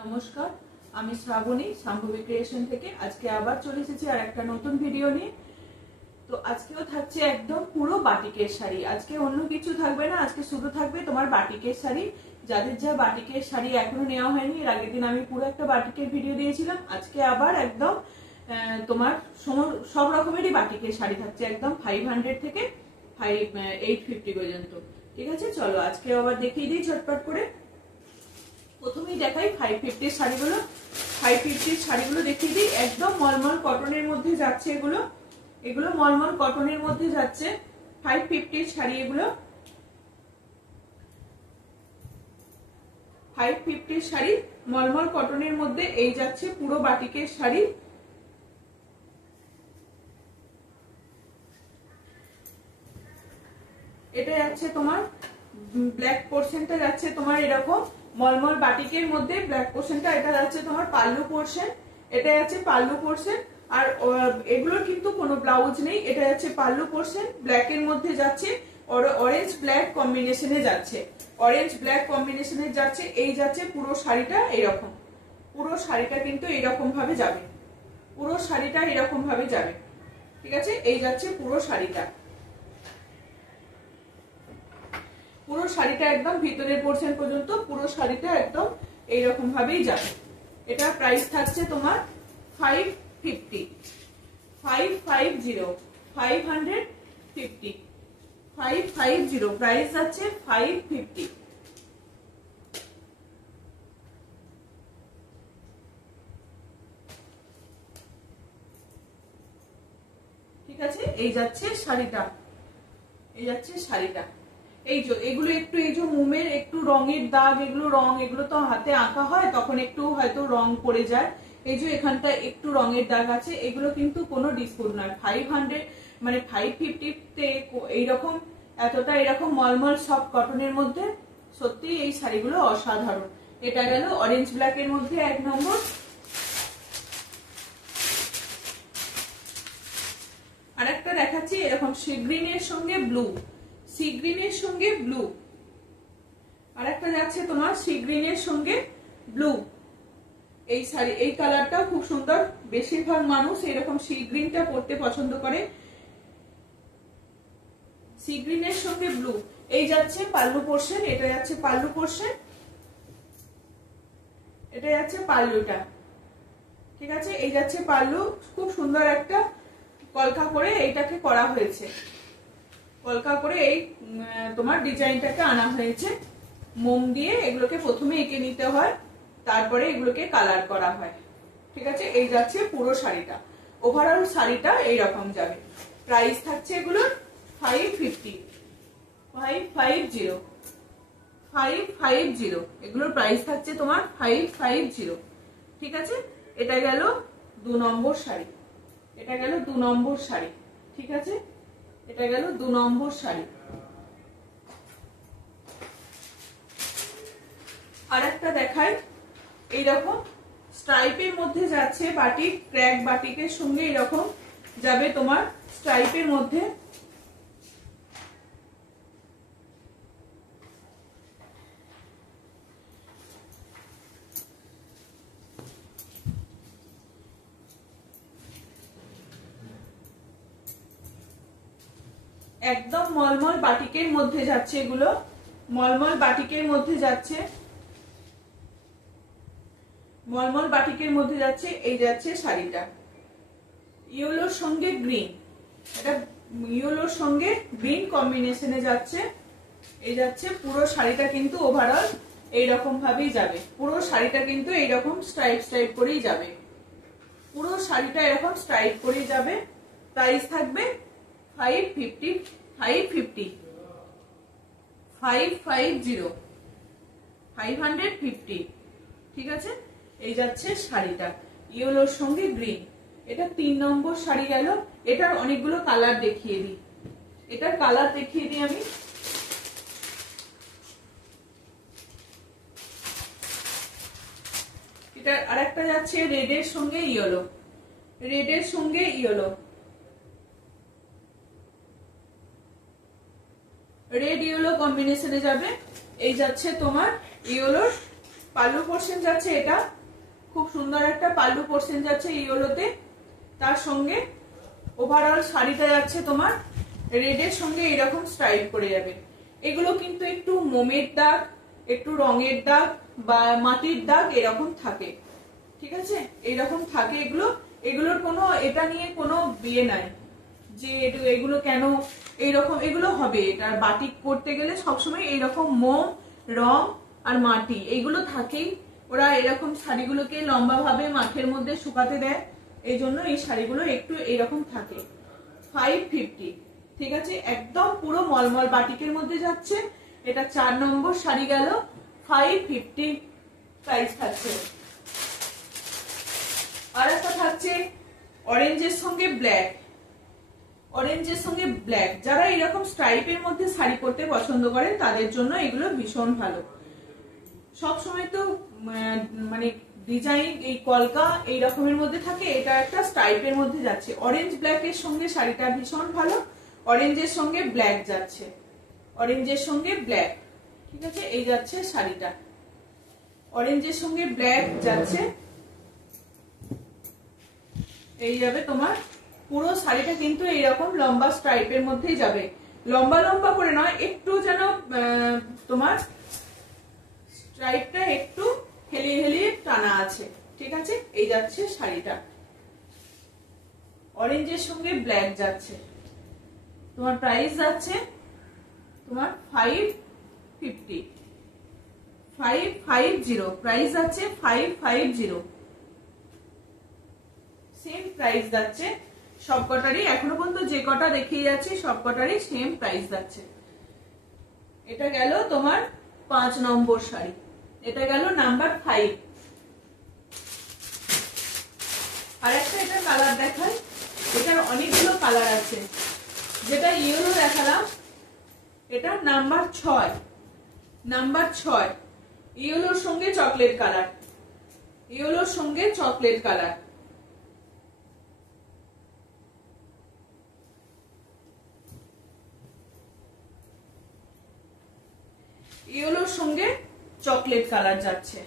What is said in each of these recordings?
নমস্কার, আমি শ্রাবণী শাম্ভবী ক্রিয়েশন থেকে আজকে আবার চলে এসেছি আর একটা নতুন ভিডিও নিয়ে। তো আজকেও থাকছে একদম পুরো বাটিকের শাড়ি। আজকে অন্য কিছু থাকবে না, আজকে শুধু থাকবে তোমার বাটিকের শাড়ি। যাদের যা বাটিকের শাড়ি এখনো নেওয়া হয়নি, এর আগের দিন আমি পুরো একটা বাটিকের ভিডিও দিয়েছিলাম, আজকে আবার একদম তোমার সব রকমেরই বাটিকের শাড়ি থাকছে, একদম 500 থেকে 850 পর্যন্ত। ঠিক আছে, চলো আজকে আবার দেখিয়ে দিই ঝটপট করে। প্রথমেই দেখাই 550 শাড়িগুলো। 550 শাড়িগুলো দেখিয়ে দিই, একদম মলমল কটনের মধ্যে যাচ্ছে এগুলো। এগুলো মলমল কটনের মধ্যে যাচ্ছে 550 শাড়ি। এগুলো 550 শাড়ি মলমল কটনের মধ্যে এই যাচ্ছে পুরো বাটিকের শাড়ি। এটা যাচ্ছে তোমার ব্ল্যাক পোর্শনটা যাচ্ছে তোমার এরকম মলমল বাটিকের মধ্যে ব্ল্যাক পোর্শনটা, এটা যাচ্ছে তোমার পাল্লু পোর্শন। এটা যাচ্ছে পাল্লু পোর্শন, আর এগুলোর কিন্তু কোনো ব্লাউজ নেই। এটা যাচ্ছে পাল্লু পোর্শন, ব্ল্যাক এর মধ্যে যাচ্ছে, অরেঞ্জ ব্ল্যাক কম্বিনেশনে যাচ্ছে, অরেঞ্জ ব্ল্যাক কম্বিনেশনে যাচ্ছে। এই যাচ্ছে পুরো শাড়িটা এরকম, পুরো শাড়িটা কিন্তু এরকম ভাবে যাবে, পুরো শাড়িটা এরকম ভাবে যাবে। ঠিক আছে, এই যাচ্ছে পুরো শাড়িটা, পুরো শাড়িটা একদম ভিতরের পোর্শন পর্যন্ত পুরো শাড়িটা একদম এইরকম ভাবেই যাবে। এটা প্রাইস থাকছে তোমার 550, 550, 550, 550 প্রাইস যাচ্ছে 550। ঠিক আছে, এই যাচ্ছে শাড়িটা, এই যাচ্ছে শাড়িটা। এই যে এগুলো একটু, এই যে মোমের একটু রঙের দাগ, এগুলো রং, এগুলো তো হাতে আঁকা হয়, তখন একটু হয়তো রং পড়ে যায়। এই যে এখানটা একটু রঙের দাগ আছে, এগুলো কিন্তু কোনো ডিসকাউন্ট নয়। 500 মানে 550 তে এইরকম এতটা এরকম মলমল সফট কটনের মধ্যে সত্যি এই শাড়িগুলো অসাধারণ। এটা গেল অরেঞ্জ ব্ল্যাক এর মধ্যে এক নম্বর। আর একটা দেখাচ্ছি এরকম সি গ্রিনের সঙ্গে ব্লু, সি গ্রিনের সঙ্গে ব্লু। আর একটা যাচ্ছে তোমার সি গ্রিনের সঙ্গে ব্লু। এই শাড়ি, এই কালারটাও খুব সুন্দর, বেশিরভাগ মানুষ এরকম সি গ্রিনটা পরতে পছন্দ করে। সি গ্রিনের সঙ্গে ব্লু, এই যাচ্ছে পাল্লু পোর্শন, এটা যাচ্ছে পাল্লু পোর্শন, এটা যাচ্ছে পাল্লুটা। ঠিক আছে, এই যাচ্ছে পাল্লু, খুব সুন্দর একটা কলকা করে এইটাকে করা হয়েছে, কলকা করে এই তোমার ডিজাইনটাকে আনা হয়েছে। মোম দিয়ে এগুলোকে প্রথমে এঁকে নিতে হয়, তারপরে এগুলোকে কালার করা হয়। ঠিক আছে, এই যাচ্ছে পুরো শাড়িটা, ওভারঅল শাড়িটা এইরকম যাবে। প্রাইস থাকছে এগুলোর 550, 550, 550। এগুলোর প্রাইস থাকছে তোমার 550। ঠিক আছে, এটা গেল 2 নম্বর শাড়ি, এটা গেল 2 নম্বর শাড়ি। ঠিক আছে, এটা গেল 2 নম্বর শাড়ি। আর একটা দেখাই, এইরকম স্ট্রাইপের মধ্যে যাচ্ছে বাটিক, ক্র্যাক বাটিকের সঙ্গে এরকম যাবে তোমার স্ট্রাইপের মধ্যে। একদম মলমল বাটিকের মধ্যে যাচ্ছে, এগুলো মলমল বাটিকের মধ্যে যাচ্ছে, মলমল বাটিকের মধ্যে যাচ্ছে। এই যাচ্ছে শাড়িটা ইয়েলোর সঙ্গে গ্রিন, এটা ইয়েলোর সঙ্গে গ্রিন কম্বিনেশনে যাচ্ছে। এই যাচ্ছে পুরো শাড়িটা কিন্তু ওভারঅল এইরকম ভাবেই যাবে, পুরো শাড়িটা কিন্তু এইরকম স্ট্রাইপ স্ট্রাইপ করেই যাবে, পুরো শাড়িটা এরকম স্ট্রাইপ করেই যাবে। প্রাইস থাকবে 550, 550, 550, 550। ঠিক আছে, এই যাচ্ছে শাড়িটা ইয়েলোর সঙ্গে গ্রিন। এটা 3 নম্বর শাড়ি গেল। এটার অনেকগুলো কালার দেখিয়ে দিই, এটার কালার দেখিয়ে দিই আমি। এটা আরেকটা যাচ্ছে রেডের সঙ্গে ইয়েলো, রেডের সঙ্গে ইয়েলো, রেড ইয়েলো কম্বিনেশনে যাবে। এই যাচ্ছে তোমার ইয়েলোর পাল্লু পোর্শন যাচ্ছে, এটা খুব সুন্দর একটা পাল্লু পোর্শন যাচ্ছে ইয়েলোতে। তার সঙ্গে ওভারঅল শাড়িটা যাচ্ছে তোমার রেডের সঙ্গে এরকম স্ট্রাইপ করে যাবে। এগুলো কিন্তু একটু মোমের দাগ, একটু রঙের দাগ বা মাটির দাগ এরকম থাকে, ঠিক আছে, এইরকম থাকে। এগুলোর কোনো এটা নিয়ে কোনো বিয়ে নাই যে এগুলো কেন এইরকম, এগুলো হবে। এটা বাটিক করতে গেলে সবসময় এইরকম মোম, রং আর মাটি এইগুলো থাকেই। ওরা এরকম শাড়িগুলোকে লম্বা ভাবে মাঠের মধ্যে শুকাতে দেয়, এই জন্য এই শাড়িগুলো একটু এইরকম থাকে। 550, ঠিক আছে, একদম পুরো মলমল বাটিকের মধ্যে যাচ্ছে। এটা 4 নম্বর শাড়ি গেল, 550 প্রাইস থাকছে। আর একটা থাকছে অরেঞ্জের সঙ্গে ব্ল্যাক। অরেঞ্জের সঙ্গে ব্ল্যাক, যারা এরকম স্ট্রাইপের মধ্যে শাড়ি পরতে পছন্দ করেন তাদের জন্য এগুলো ভীষণ ভালো। সব সময় তো মানে ডিজাইন এই কলকা এই রকমের মধ্যে থাকে, এটা একটা স্ট্রাইপের মধ্যে যাচ্ছে। অরেঞ্জ ব্ল্যাকের সঙ্গে শাড়িটা ভীষণ ভালো। অরেঞ্জের সঙ্গে ব্ল্যাক যাচ্ছে, অরেঞ্জের সঙ্গে ব্ল্যাক, ঠিক আছে, এই যাচ্ছে শাড়িটা। অরেঞ্জের সঙ্গে ব্ল্যাক যাচ্ছে, এই যাবে তোমার পুরো শাড়িটা। কিন্তু এইরকম লম্বা স্ট্রাইপের মধ্যেই যাবে, লম্বা লম্বা করে নয়, একটু যেন তোমার স্ট্রাইপটা একটু হেলিয়ে হেলিয়ে টানা আছে, ঠিক আছে, এই যাচ্ছে শাড়িটা। অরেঞ্জের সঙ্গে ব্ল্যাক যাচ্ছে, তোমার প্রাইস যাচ্ছে তোমার 550 প্রাইস যাচ্ছে 550। সেম প্রাইস যাচ্ছে সবকটারই, এখনো পর্যন্ত যে কটা দেখিয়ে যাচ্ছি সবকটারই সেম প্রাইস যাচ্ছে। এটা গেল তোমার 5 নম্বর শাড়ি, এটা গেল নাম্বার 5। আর একটা এটা কালার দেখাই, এটার অনেকগুলো কালার আছে। যেটা ইয়েলো দেখালাম এটা নাম্বার 6, নাম্বার 6 ইয়েলোর সঙ্গে চকলেট কালার, ইয়েলোর সঙ্গে চকলেট কালার। ইয়েলোর সঙ্গে চকলেট কালার যাচ্ছে।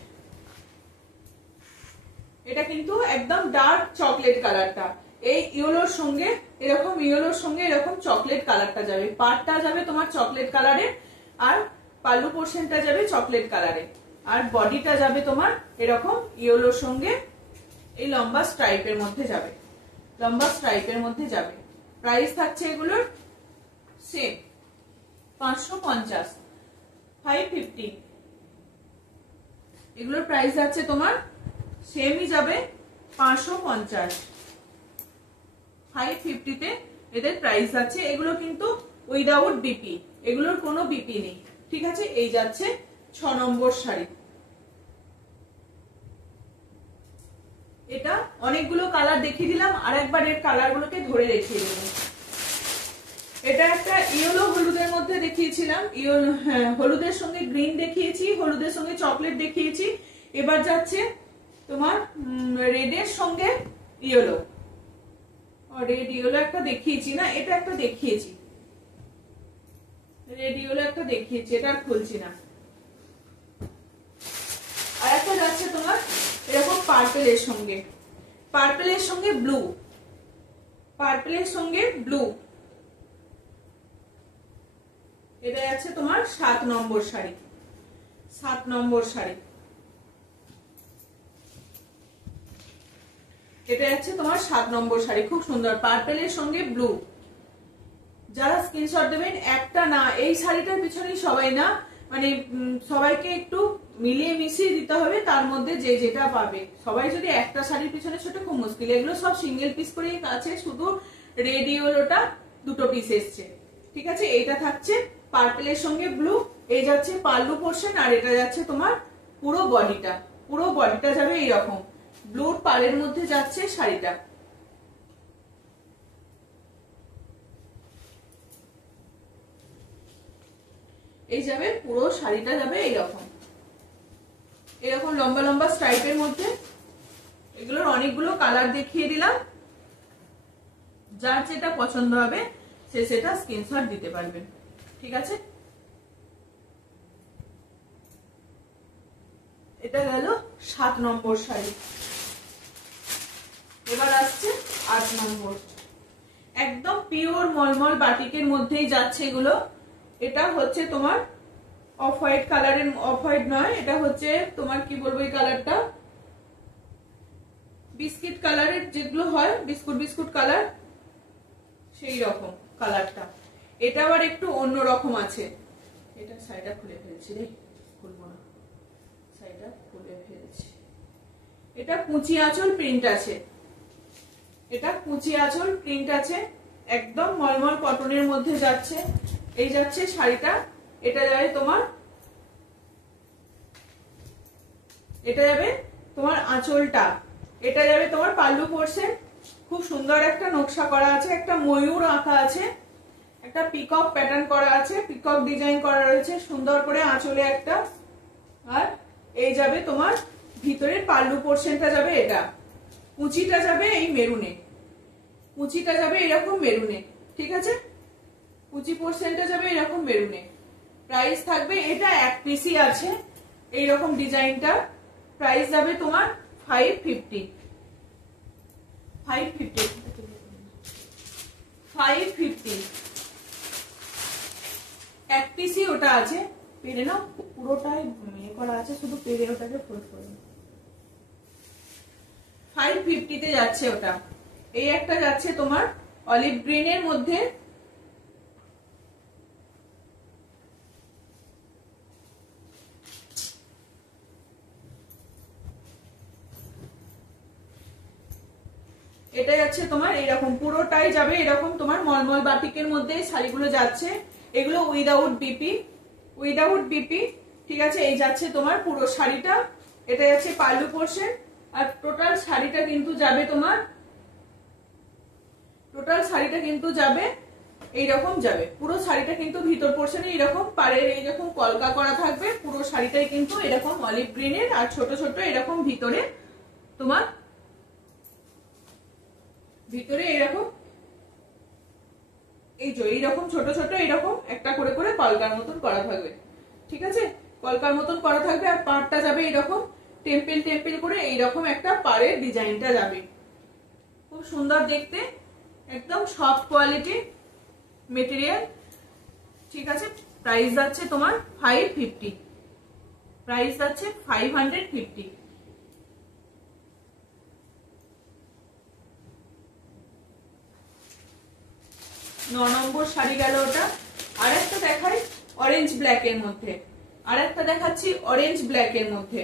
এটা কিন্তু একদম ডার্ক চকলেট কালারটা, এই ইয়েলোর সঙ্গে এরকম, ইয়েলোর সঙ্গে এরকম চকলেট কালারটা যাবে। পাড়টা যাবে তোমার চকলেট কালারে, আর পাল্লু পোর্শনটা যাবে চকলেট কালারে, আর বডিটা যাবে তোমার এরকম ইয়েলোর সঙ্গে এই লম্বা স্ট্রাইপের মধ্যে যাবে, লম্বা স্ট্রাইপের মধ্যে যাবে। প্রাইস থাকছে এগুলোর সেম 550, 550। এগুলোর প্রাইস যাচ্ছে তোমার সেমই যাবে 550, 550 তে এদের প্রাইস যাচ্ছে। এগুলো কিন্তু উইদাউট বিপি, এগুলোর কোনো বিপি নেই, ঠিক আছে। এই যাচ্ছে 6 নম্বর শাড়ি। এটা অনেকগুলো কালার দেখিয়ে দিলাম, আর একবার এর কালার গুলোকে ধরে দেখিয়ে দেবো। এটা একটা ইয়েলো হলুদের মধ্যে দেখিয়েছিলাম, হলুদের সঙ্গে গ্রিন দেখিয়েছি, হলুদের সঙ্গে চকলেট দেখিয়েছি। এবার যাচ্ছে তোমার রেডের সঙ্গে ইয়েলো, রেড ইয়েলো একটা দেখিয়েছি না, এটা একটা দেখিয়েছি, রেড ইয়েলো একটা দেখিয়েছি, এটা আর খুলছি না। আর একটা যাচ্ছে তোমার এরকম পার্পেলের সঙ্গে, পার্পেলের সঙ্গে ব্লু, পার্পেলের সঙ্গে ব্লু। এটা যাচ্ছে তোমার 7 নম্বর শাড়ি, 7 নম্বর শাড়ি। এটা যাচ্ছে তোমার 7 নম্বর শাড়ি, খুব সুন্দর পার্পেলের সঙ্গে ব্লু। যারা স্ক্রিনশট দেবেন, একটা না, এই শাড়িটার পিছনেই সবাই না, মানে সবাইকে একটু মিলিয়ে মিশিয়ে দিতে হবে, তার মধ্যে যে যেটা পাবে। সবাই যদি একটা শাড়ির পিছনে ছোট, খুব মুশকিল। এগুলো সব সিঙ্গেল পিস করেই আছে, শুধু রেড ইয়েলোটা 2টো পিস এসছে, ঠিক আছে। এইটা থাকছে পার্পেলের সঙ্গে ব্লু, এই যাচ্ছে পাল্লু পোর্শন, আর এটা যাচ্ছে তোমার পুরো বডিটা, পুরো বডিটা যাবে এইরকম ব্লুর পাড়ের মধ্যে যাচ্ছে শাড়িটা। এই যাবে পুরো শাড়িটা যাবে এইরকম, এরকম লম্বা লম্বা স্ট্রাইপের মধ্যে। এগুলোর অনেকগুলো কালার দেখিয়ে দিলাম, যার যেটা পছন্দ হবে সে সেটা স্ক্রিনশট দিতে পারবেন, ঠিক আছে। এটা এটা গেল 7 নম্বর শাড়ি। এবার আসছে 8 নম্বর। একদম পিওর মলমল বাটিকের মধ্যেই যাচ্ছে এগুলো। এটা হচ্ছে তোমার অফ হোয়াইট কালারের, অফ হোয়াইট নয়, এটা হচ্ছে তোমার কি বলবো এই কালারটা, বিস্কিট কালারের যেগুলো হয়, বিস্কুট বিস্কুট কালার, সেই রকম কালারটা। এটা আবার একটু অন্য রকম আছে। এটা সাইডটা খুলে ফেলছি রে, খুলবো না, সাইডটা খুলে ফেলছি। এটা কুচি আঁচল প্রিন্ট আছে, এটা কুচি আঁচল প্রিন্ট আছে, একদম মলমল কটনের মধ্যে যাচ্ছে। এই যাচ্ছে শাড়িটা। এটা যাবে তোমার, এটা যাবে তোমার আঁচলটা, এটা যাবে তোমার পাল্লু পোর্শন। খুব সুন্দর একটা নকশা করা আছে, একটা ময়ূর আঁকা আছে, একটা পিকক প্যাটার্ন করা আছে, পিকক ডিজাইন করা রয়েছে সুন্দর করে আঁচলে একটা। আর এই যাবে তোমার ভিতরের পাল্লু পোর্শনটা যাবে এটা, কুচিটা যাবে এই মেরুনে, কুচিটা যাবে এরকম মেরুনে, ঠিক আছে, কুচি পোর্শনটা যাবে এরকম মেরুনে। প্রাইস থাকবে, এটা এক পিসই আছে এইরকম ডিজাইনটা। প্রাইস যাবে তোমার 550। 550 এক পিসই ওটা আছে। পেরে নাও, পুরোটাই ইয়ে করা আছে, শুধু পেরে ওটাকে ফোল্ড করে 550 তে যাচ্ছে ওটা। এই একটা যাচ্ছে তোমার অলিভ গ্রিনের মধ্যে, এটা যাচ্ছে তোমার এরকম, পুরোটাই যাবে এরকম তোমার মলমল বাটিকের মধ্যে শাড়িগুলো যাচ্ছে। এগুলো উইদাউট বিপি, উইদাউট বিপি, ঠিক আছে। এই যাচ্ছে তোমার পুরো শাড়িটা, এটা যাচ্ছে পাল্লু পোর্শন। আর টোটাল শাড়িটা কিন্তু যাবে তোমার, টোটাল শাড়িটা কিন্তু যাবে এইরকম যাবে, পুরো শাড়িটা কিন্তু ভিতর পোর্শনে এরকম পাড়ের এইরকম কলকা করা থাকবে। পুরো শাড়িটাই কিন্তু এরকম অলিভ গ্রিনের, আর ছোট ছোট এরকম ভিতরে তোমার, ভিতরে এরকম এই যে এইরকম ছোট ছোট এরকম একটা করে করে কলকার মতন করা থাকবে, ঠিক আছে, কলকার মতন করা থাকবে। আর পাড়টা যাবে এরকম টেম্পল টেম্পল করে, এইরকম একটা পাড়ের ডিজাইনটা যাবে, খুব সুন্দর দেখতে, একদম সফট কোয়ালিটি মেটেরিয়াল, ঠিক আছে। প্রাইস যাচ্ছে তোমার 550, প্রাইস যাচ্ছে 550। 9 নম্বর শাড়ি গেল ওটা। আর একটা দেখাই অরেঞ্জ ব্ল্যাক এর মধ্যে, আর একটা দেখাচ্ছি অরেঞ্জ ব্ল্যাক এর মধ্যে।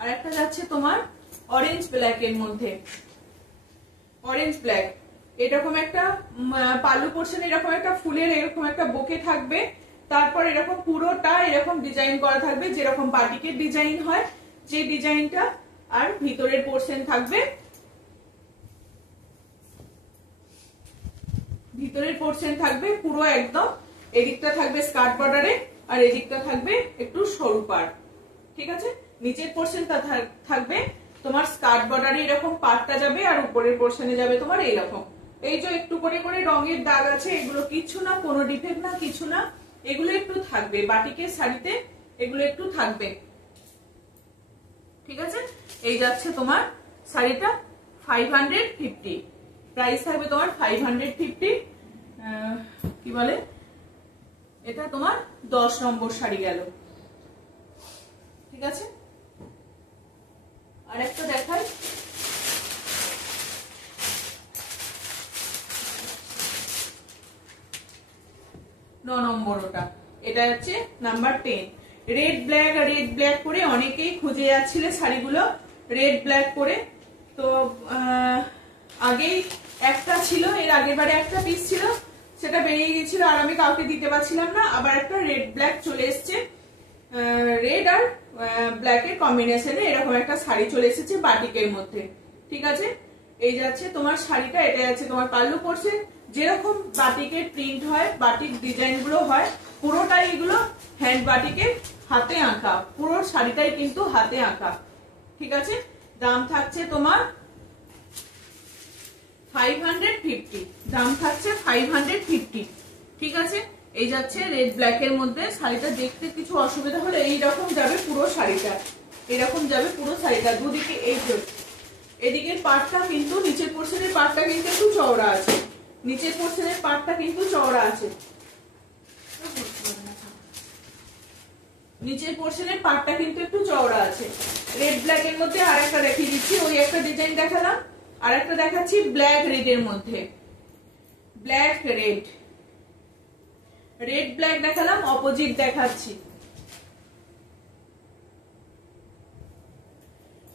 আর একটা যাচ্ছে তোমার অরেঞ্জ ব্ল্যাক এর মধ্যে, অরেঞ্জ ব্ল্যাক। এরকম একটা পাল্লু পোর্শন, এরকম একটা ফুলের এরকম একটা বোকে থাকবে, তারপর এরকম পুরোটা এরকম ডিজাইন করা থাকবে, যেরকম বাটিকের ডিজাইন হয় যে ডিজাইনটা। আর ভিতরের পোর্শন থাকবে, ভিতরের পোর্শন থাকবে পুরো একদম, এদিকটা থাকবে স্কার্ট বর্ডারে, আর এদিকটা থাকবে একটু সরু পাড়, ঠিক আছে। নিচের পোর্শনটা থাকবে তোমার স্কার্ট বর্ডারে এরকম পাড়টা যাবে, আর উপরের পোর্শনে যাবে তোমার এইরকম। এই যে একটু করে করে রঙের দাগ আছে, এগুলো কিছু না, কোনো ডিফেক্ট না, কিছু না, এগুলো একটু থাকবে বাটিকের শাড়িতে, এগুলো একটু থাকবে, ঠিক আছে। এই যাচ্ছে তোমার শাড়িটা 550, প্রাইস থাকবে তোমার 550। কি বলে, এটা তোমার 10 নম্বর শাড়ি গেল, ঠিক আছে। আর একটা দেখাই, নম্বর ওটা, এটা হচ্ছে নাম্বার 10। রেড ব্ল্যাক, আর রেড ব্ল্যাক করে অনেকেই খুঁজে যাচ্ছিলে শাড়িগুলো রেড ব্ল্যাক করে। তো আগেই একটা ছিল, এর আগের বারে একটা পিস ছিল, সেটা বেরিয়ে গেছিল আর আমি কাউকে দিতে পারছিলাম না। আবার একটা রেড ব্ল্যাক চলে এসছে, রেড আর ব্ল্যাকের কম্বিনেশনে এরকম একটা শাড়ি চলে এসেছে বাটিকের মধ্যে, ঠিক আছে। এই যাচ্ছে তোমার শাড়িটা, এটা যাচ্ছে তোমার পাল্লু পোর্শন। যেরকম বাটিকের প্রিন্ট হয়, বাটিক ডিজাইন গুলো হয়, পুরোটাই এগুলো হ্যান্ড বাটিকের, হাতে আঁকা, পুরো শাড়িটাই কিন্তু হাতে আঁকা, ঠিক আছে। দাম থাকছে তোমার 550, দাম থাকছে 550। ঠিক আছে, এই যাচ্ছে রেড ব্ল্যাক এর মধ্যে। শাড়িটা দেখতে কিছু অসুবিধা হলে এইরকম যাবে পুরো শাড়িটা, এরকম যাবে পুরো শাড়িটা। দুদিকে এই এদিকের পাটটা কিন্তু, নিচের পোর্শনের পাটটা কিন্তু একটু চওড়া আছে, নিচের পোর্শনের পাটটা কিন্তু চওড়া আছে, নিচের পোর্শনের পাটটা কিন্তু একটু চওড়া আছে। রেড ব্ল্যাক এর মধ্যে আর একটা দেখিয়ে দিচ্ছি, ওই একটা ডিজাইন দেখালাম, আর একটা দেখাচ্ছি ব্ল্যাক রেড এর মধ্যে। ব্ল্যাক রেড, রেড ব্ল্যাক দেখালাম, অপোজিট দেখাচ্ছি,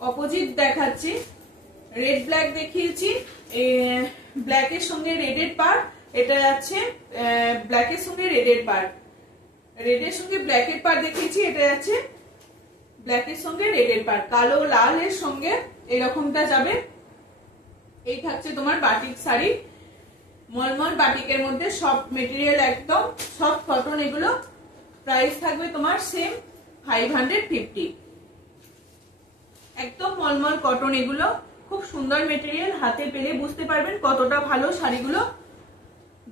অপোজিট দেখাচ্ছি। রেড ব্ল্যাক দেখিয়েছি, ব্ল্যাকের সঙ্গে রেডের পার্ট, এটা যাচ্ছে ব্ল্যাকের সঙ্গে রেডের পার্ট, রেডের সঙ্গে ব্ল্যাকের পার্ট দেখিয়েছি, এটা যাচ্ছে ব্ল্যাকের সঙ্গে রেডের পার্ট। কালো লালের সঙ্গে এরকমটা যাবে। এই থাকছে তোমার বাটিক শাড়ি, মলমল বাটিকের মধ্যে, সফট মেটেরিয়াল, একদম সফট কটন। এগুলো প্রাইস থাকবে তোমার সেম 550। একদম মলমল কটন, এগুলো খুব সুন্দর মেটেরিয়াল, হাতে পেলে বুঝতে পারবেন কতটা ভালো শাড়িগুলো।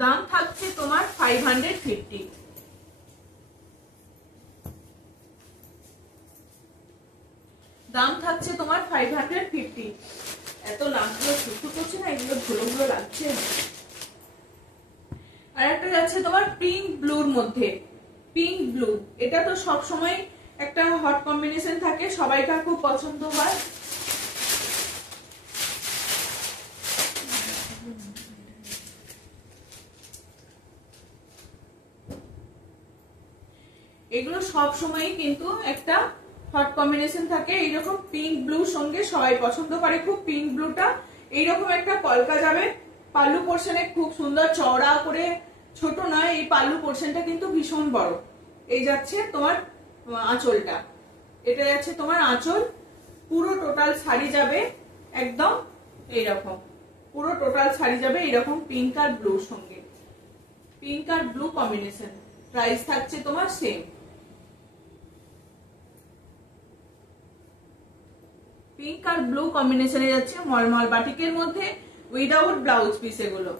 দাম থাকছে তোমার 550। দাম থাকছে তোমার 550। এত নামগুলো শুরু করছে না, এগুলো ধুলো ধুলো লাগছে। আর একটা যাচ্ছে তোমার পিঙ্ক ব্লুর মধ্যে, পিঙ্ক ব্লু। এটা তো সব সময় একটা হট কম্বিনেশন থাকে, সবাইকার খুব পছন্দ হয়। এগুলো সব সময় কিন্তু একটা হট কম্বিনেশন থাকে, এইরকম পিঙ্ক ব্লুর সঙ্গে সবাই পছন্দ করে খুব। পিঙ্ক ব্লুটা এইরকম একটা কলকা যাবে, পাল্লু পোর্শনে খুব সুন্দর চওড়া করে, ছোট নয়, এই পাল্লু পোর্শনটা কিন্তু ভীষণ বড়। এই যাচ্ছে তোমার আঁচলটা, এটা যাচ্ছে তোমার আঁচল। পুরো টোটাল শাড়ি যাবে একদম এইরকম, পুরো টোটাল শাড়ি যাবে এইরকম পিঙ্ক আর ব্লুর সঙ্গে, পিঙ্ক আর ব্লু কম্বিনেশন। প্রাইস থাকছে তোমার সেম। পিঙ্ক আর ব্লু কম্বিনেশনে যাচ্ছে মলমল বাটিকের মধ্যে, উইদাউট ব্লাউজ পিস। এগুলো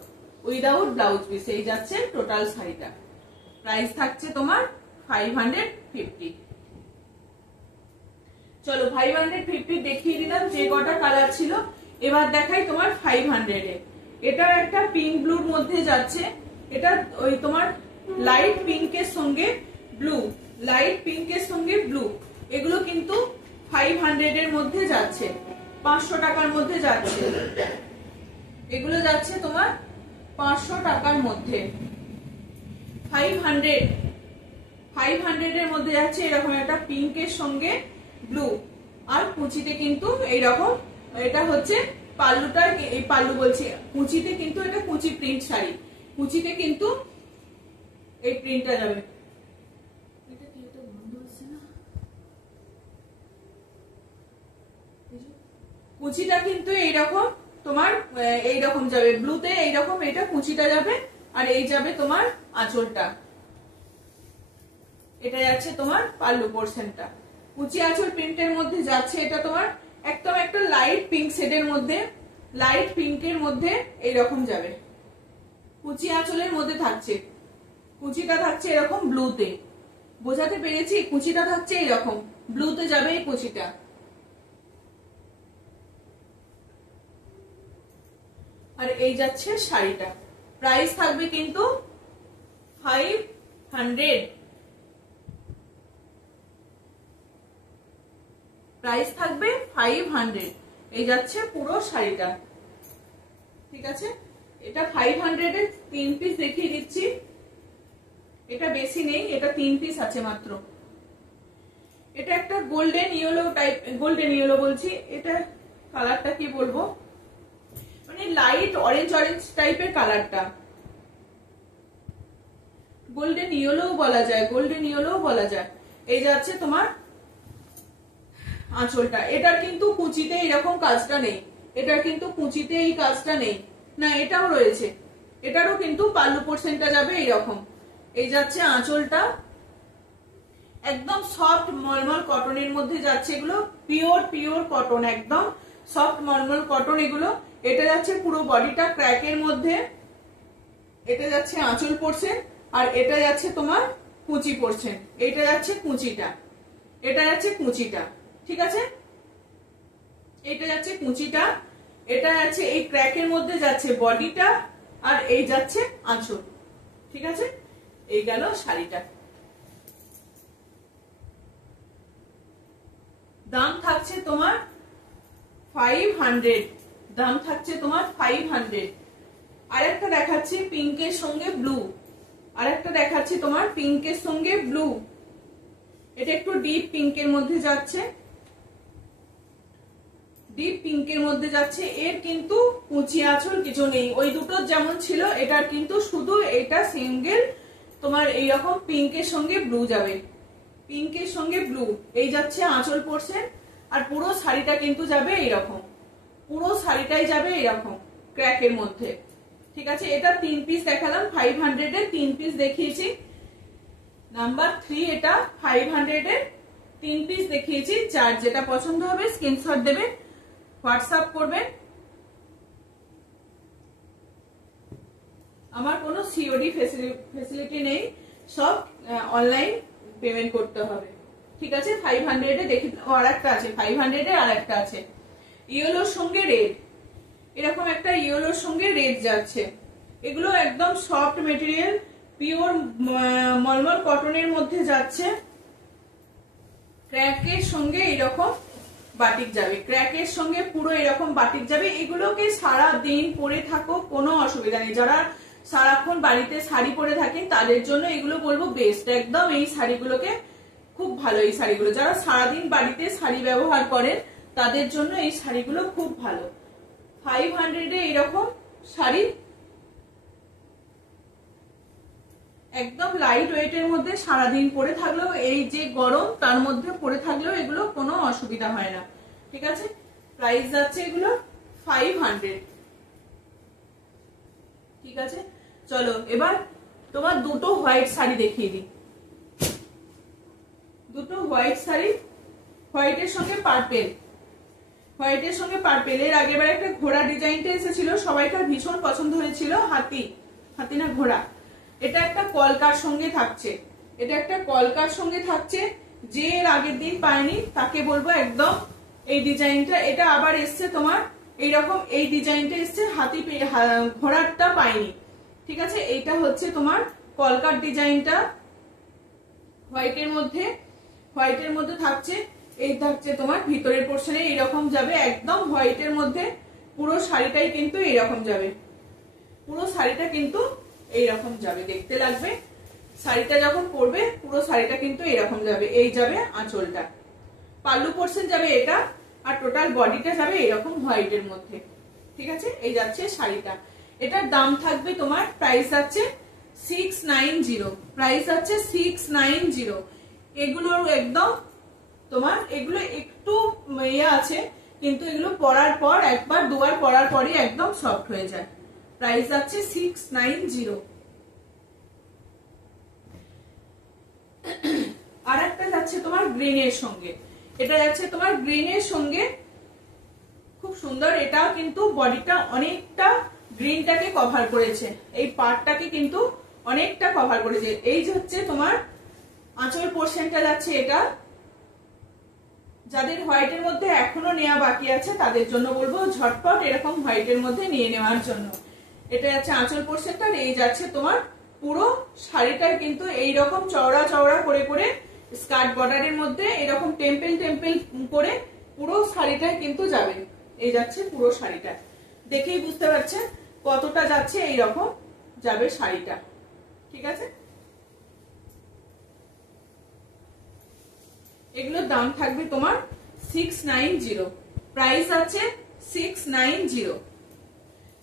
উইদাউট ব্লাউজ পিস। এই যাচ্ছে টোটাল শাড়িটা। প্রাইস থাকছে তোমার 550। চলো 550 দেখিয়ে দিলাম যে কটা কালার ছিল। এবার দেখাই তোমার 500 এ। এটা একটা পিঙ্ক ব্লুর মধ্যে যাচ্ছে, এটা ওই তোমার লাইট পিঙ্কের সঙ্গে ব্লু, লাইট পিঙ্কের সঙ্গে ব্লু। এগুলো কিন্তু 500 এর মধ্যে যাচ্ছে, 500 টাকার মধ্যে যাচ্ছে। এগুলো যাচ্ছে তোমার 500 টাকার মধ্যে। 500 এর মধ্যে যাচ্ছে এরকম একটা পিঙ্কের সঙ্গে ব্লু। আর কুচিতে কিন্তু এইরকম, এটা হচ্ছে পাল্লুটা, এই পাল্লু বলছি, কুচিতে কিন্তু এটা কুচি প্রিন্ট শাড়ি, কুচিতে কিন্তু এই প্রিন্টটা যাবে। এটা কি, এটা বন্ধ হচ্ছে না? কুচিটা কিন্তু এইরকম তোমার, এইরকম যাবে ব্লুতে, এইরকম এটা কুচিটা যাবে। আর এই যাবে তোমার আঁচলটা, এটা যাচ্ছে তোমার পাল্লু পোর্শনটা। কুচি আঁচল প্রিন্টের মধ্যে যাচ্ছে, এটা তোমার একদম একটা লাইট পিঙ্ক শেডের মধ্যে, লাইট পিঙ্কের মধ্যে এইরকম যাবে। কুচি আঁচলের মধ্যে থাকছে, কুচিটা থাকছে এরকম ব্লুতে। বোঝাতে পেরেছি? কুচিটা থাকছে এরকম ব্লুতে যাবে এই কুচিটা। আর এই যাচ্ছে শাড়িটা। প্রাইস থাকবে কিন্তু 500। প্রাইস থাকবে 500। এই যাচ্ছে পুরো শাড়িটা। ঠিক আছে, এটা 500 এর 3 পিস দেখিয়ে দিচ্ছি। এটা বেশি নেই, এটা 3 পিস আছে মাত্র। এটা একটা golden yellow type, golden yellow বলছি, এটা কালারটা কি বলবো, মানে লাইট অরেঞ্জ অরেঞ্জ টাইপের কালারটা। গোল্ডেন ইয়েলো বলা যায়, গোল্ডেন ইয়েলো বলা যায়। এই যাচ্ছে তোমার আঁচলটা। এটার কিন্তু কুচিতে এরকম কাজটা নেই, এটার কিন্তু কুচিতে এই কাজটা নেই না, এটাও রয়েছে। এটারও কিন্তু পাল্লু পোর্শনটা যাবে এইরকম। এই যাচ্ছে আঁচলটা, একদম সফট মলমল কটনের মধ্যে যাচ্ছে। এগুলো পিওর পিওর কটন, একদম সফট মলমল কটন। এগুলো এটা যাচ্ছে পুরো বডিটা ক্র্যাকের মধ্যে, এটা যাচ্ছে আঁচল পোর্শন, আর এটা যাচ্ছে তোমার কুচি পোর্শন, এটা যাচ্ছে কুচিটা, এটা যাচ্ছে কুচিটা, ঠিক আছে? এটা যাচ্ছে কুচিটা, এটা যাচ্ছে এই ক্র্যাকের মধ্যে যাচ্ছে বডিটা, আর এই যাচ্ছে আঁচল, ঠিক আছে? এই গেল শাড়িটা। দাম থাকছে তোমার 500, দাম থাকছে তোমার 500। আরেকটা দেখাচ্ছি পিঙ্কের সঙ্গে ব্লু, আরেকটা দেখাচ্ছি তোমার পিঙ্কের সঙ্গে ব্লু। এটা একটু ডিপ পিঙ্কের মধ্যে যাচ্ছে, ডিপ পিঙ্কের মধ্যে যাচ্ছে। এর কিন্তু কুচি আঁচল কিছু নেই, ওই দুটোর যেমন ছিল এটার কিন্তু শুধু এটা সিঙ্গেল তোমার এইরকম পিঙ্কের সঙ্গে ব্লু যাবে, পিঙ্কের সঙ্গে ব্লু এই যাচ্ছে আঁচল পোর্শন। আর পুরো শাড়িটা কিন্তু যাবে এইরকম, পুরো শাড়িটাই যাবে এইরকম ক্র্যাকের মধ্যে, ঠিক আছে? এটা 3 পিস দেখালাম, 500 এর 3 পিস দেখিয়েছি। নাম্বার 3 এটা 500 এর 3 পিস দেখিয়েছি। যার যেটা পছন্দ হবে স্ক্রিনশট দেবে, হোয়াটসঅ্যাপ করবেন। আমার কোনো সিওডি ফেসিলিটি নেই, সব অনলাইন পেমেন্ট করতে হবে, ঠিক আছে? 500 এ দেখি আর একটা আছে, 500 এর আর একটা আছে ইয়েলোর সঙ্গে রেড, এরকম একটা ইয়েলোর সঙ্গে রেড যাচ্ছে। এগুলো একদম সফট মেটেরিয়াল, পিওর মলমল কটনের মধ্যে যাচ্ছে। ক্র্যাকের সঙ্গে এরকম বাটিক যাবে, ক্র্যাকের সঙ্গে পুরো এরকম বাটিক যাবে। এগুলোকে সারা দিন পরে থাকো, কোনো অসুবিধা নেই। যারা সারাক্ষণ বাড়িতে শাড়ি পরে থাকেন তাদের জন্য এগুলো বলবো বেস্ট, একদম এই শাড়িগুলোকে খুব ভালো। এই শাড়িগুলো যারা সারাদিন বাড়িতে শাড়ি ব্যবহার করেন তাদের জন্য এই শাড়িগুলো খুব ভালো। 500 এ এরকম শাড়ি একদম লাইট ওয়েটের মধ্যে সারাদিন পরে থাকলেও, এই যে গরম তার মধ্যে পরে থাকলেও এগুলো কোনো অসুবিধা হয় না, ঠিক আছে? প্রাইস যাচ্ছে এগুলো 500, ঠিক আছে? চলো এবার তোমার দুটো হোয়াইট শাড়ি দেখিয়ে দিই, দুটো হোয়াইট শাড়ি, হোয়াইটের সঙ্গে পার্পেল, হোয়াইটের সঙ্গে পার্পেল। এর আগেবার একটা ঘোড়া ডিজাইনটা এসেছিল, সবাইকার ভীষণ পছন্দ হয়েছিল, হাতি, হাতি না ঘোড়া। এটা একটা কলকার সঙ্গে থাকছে, এটা একটা কলকার সঙ্গে থাকছে। যে এর আগের দিন পায়নি তাকে বলবো একদম এই ডিজাইনটা, এটা আবার এসছে তোমার এইরকম, এই ডিজাইনটা এসছে, হাতি ঘোড়ারটা পাইনি, ঠিক আছে? এইটা হচ্ছে তোমার কলকার ডিজাইনটা হোয়াইটের মধ্যে, হোয়াইটের মধ্যে থাকছে। এই থাকছে তোমার ভিতরের পোর্শনে এইরকম যাবে, একদম হোয়াইটের মধ্যে পুরো শাড়িটাই কিন্তু এইরকম যাবে, পুরো শাড়িটা কিন্তু এইরকম যাবে, দেখতে লাগবে। শাড়িটা যখন পরবে পুরো শাড়িটা কিন্তু এরকম যাবে, এই যাবে আঁচলটা, পাল্লু পোর্শন যাবে এটা, আর টোটাল বডিটা যাবে এরকম হোয়াইটের মধ্যে, ঠিক আছে? এই যাচ্ছে শাড়িটা। এটার দাম থাকবে তোমার, প্রাইস যাচ্ছে 690, প্রাইস যাচ্ছে 690। এগুলোর একদম তোমার এগুলো একটু ইয়ে আছে, কিন্তু এগুলো পরার পর একবার দুবার পরার পরই একদম সফট হয়ে যায়। প্রাইস যাচ্ছে 690। আর একটা যাচ্ছে তোমার গ্রিনের সঙ্গে, এটা যাচ্ছে তোমার গ্রিনের সঙ্গে, খুব সুন্দর। এটা কিন্তু বডিটা অনেকটা গ্রিনটাকে কভার করেছে, এই পার্টটাকে কিন্তু অনেকটা কভার করেছে। এই যে হচ্ছে তোমার আঁচল পোর্শনটা যাচ্ছে এটা। যাদের হোয়াইটের মধ্যে এখনো নেওয়া বাকি আছে তাদের জন্য বলবো ঝটপট এরকম হোয়াইটের মধ্যে নিয়ে নেওয়ার জন্য। এটা যাচ্ছে আঁচল পোর্শনটা, এই যাচ্ছে তোমার পুরো শাড়িটার কিন্তু এইরকম চওড়া চওড়া করে করে স্কার্ট বর্ডারের মধ্যে এরকম টেম্পেল টেম্পেল করে পুরো শাড়িটা কিন্তু যাবে, এই যাচ্ছে পুরো শাড়িটা। দেখেই বুঝতে পারছেন কতটা যাচ্ছে, এইরকম যাবে শাড়িটা, ঠিক আছে? এগুলোর দাম থাকবে তোমার 690, প্রাইস আছে 690,